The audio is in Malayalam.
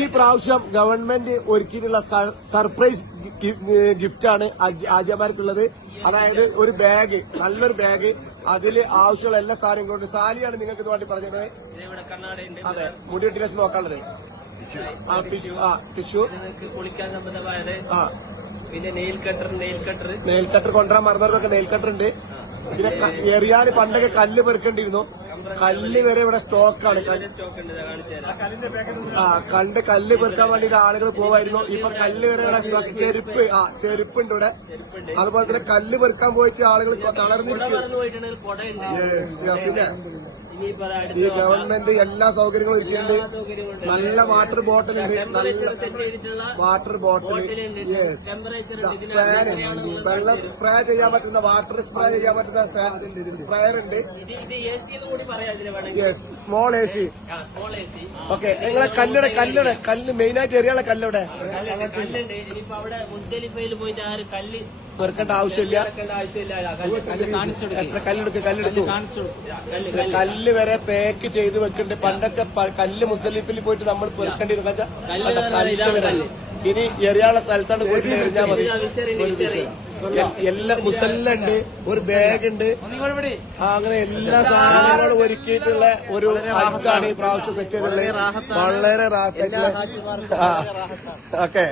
ഈ പ്രാവശ്യം ഗവൺമെന്റ് ഒരുക്കിയിട്ടുള്ള സർപ്രൈസ് ഗിഫ്റ്റാണ് ആജിമാർക്കുള്ളത്. അതായത് ഒരു ബാഗ്, നല്ലൊരു ബാഗ്, അതില് ആവശ്യമുള്ള എല്ലാ സാധനവും കൊണ്ട്. സാലിയാണ് നിങ്ങൾക്ക് ഇത് വേണ്ടി പറഞ്ഞത്. അതെ, മുടി വെട്ടി വെച്ച് നോക്കാനുള്ളത്. ടിഷ്യൂ, കുളിക്കാൻ സംബന്ധമായത്, പിന്നെ നെയിൽ കട്ടർ കൊണ്ടുവരാൻ മറന്നവർക്കൊക്കെ നെയിൽ കട്ടർ ഉണ്ട്. പിന്നെ എറിയാന് പണ്ടൊക്കെ കല്ല് പെറുക്കേണ്ടിയിരുന്നു. കല്ല് വരെ ഇവിടെ സ്റ്റോക്കാണ്. കല്ല് പെറുക്കാൻ വേണ്ടിയിട്ട് ആളുകൾ പോവായിരുന്നു. ഇപ്പൊ കല്ല് വരെ ഇവിടെ സ്റ്റോക്ക്. ചെരുപ്പുണ്ട് ഇവിടെ. അതുപോലെ തന്നെ കല്ല് പെറുക്കാൻ പോയിട്ട് ആളുകൾ തളർന്നിരിക്കും. പിന്നെ ഈ ഗവൺമെന്റ് എല്ലാ സൗകര്യങ്ങളും ഒരുക്കിയിട്ടുണ്ട്. നല്ല വാട്ടർ ബോട്ടിൽ ഉണ്ട്, നല്ല വാട്ടർ ബോട്ടിൽ, ഫാന്, വെള്ളം സ്പ്രേ ചെയ്യാൻ പറ്റുന്ന, വാട്ടർ സ്പ്രേ ചെയ്യാൻ പറ്റുന്ന സ്പ്രേയർ ഉണ്ട്. Small AC. ഓക്കെ, നിങ്ങളെ കല്ല് മെയിനായിട്ട് എറിയാനുള്ള കല്ലിവിടെ പെറുക്കേണ്ട ആവശ്യമില്ല. എത്ര കല്ലെടുക്കും? കല്ല് വരെ പാക്ക് ചെയ്ത് വെക്കുന്നുണ്ട്. പണ്ടൊക്കെ കല്ല് മുസ്തലിഫിൽ പോയിട്ട് നമ്മൾ പെറുക്കേണ്ടിരുന്നു. ഇനി എറിയാനുള്ള സ്ഥലത്താണ് പോയിട്ട് എറിഞ്ഞാൽ മതി. എല്ലാ മുസല്ലുണ്ട്, ഒരു ബാഗ് ഉണ്ട്, അങ്ങനെ എല്ലാ സാധനങ്ങളും ഒരുക്കിയിട്ടുള്ള ഒരു ഹജ്ജാണ് ഈ പ്രാവശ്യം സെക്യൂരിറ്റി. വളരെ റാഹത്തായിട്ടുള്ള. ഓക്കെ.